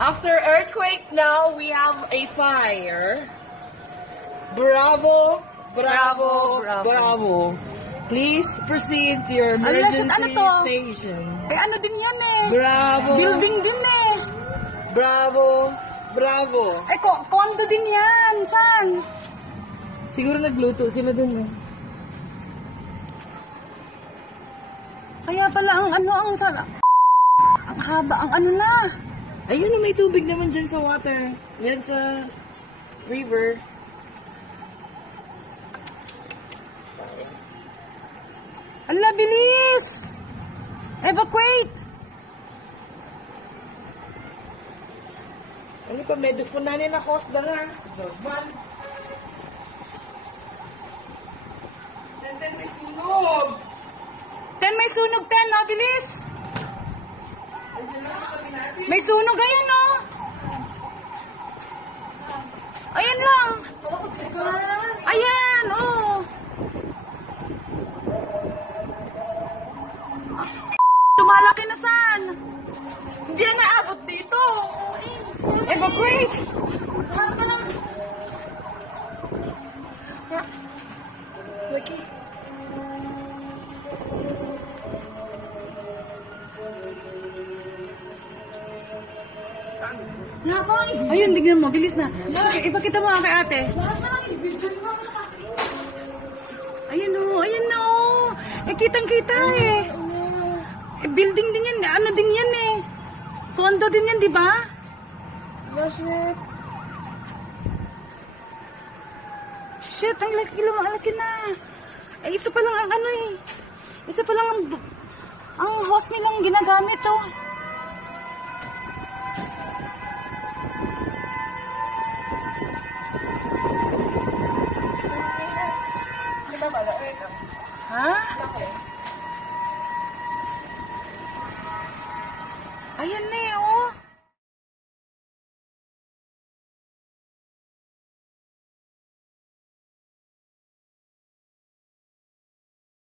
After earthquake, now we have a fire. Bravo, bravo, bravo. Please proceed to your emergency station. Ano din yan eh. Bravo. Building din eh. Bravo, bravo. Kondo din yan. Saan? Siguro nagluto sila dun. Kaya pala ang sarap. Ang haba, na. Ayun, may tubig naman dyan sa water. Yan sa river. Ala, bilis! Evacuate! Ano pa, medofunanin na host na nga. Normal. Ten, may sunog! May sunog, no? Bilis! May sunog, ayan, no? Ayan lang! Ayan, oh! Lumalaki na saan? Hindi na naabot dito! Evacuate! Lucky. Ayun, tignan mo, bilis na. Ipakita mo kay ate. Ayan o, ayan na o. Kitang-kita eh. Building din yan, ano din yan eh. Condo din yan, di ba? Shit, ang laki na. Isa pa lang ang Isa pa lang ang host nilang ginagamit oh. Ha? Ayan na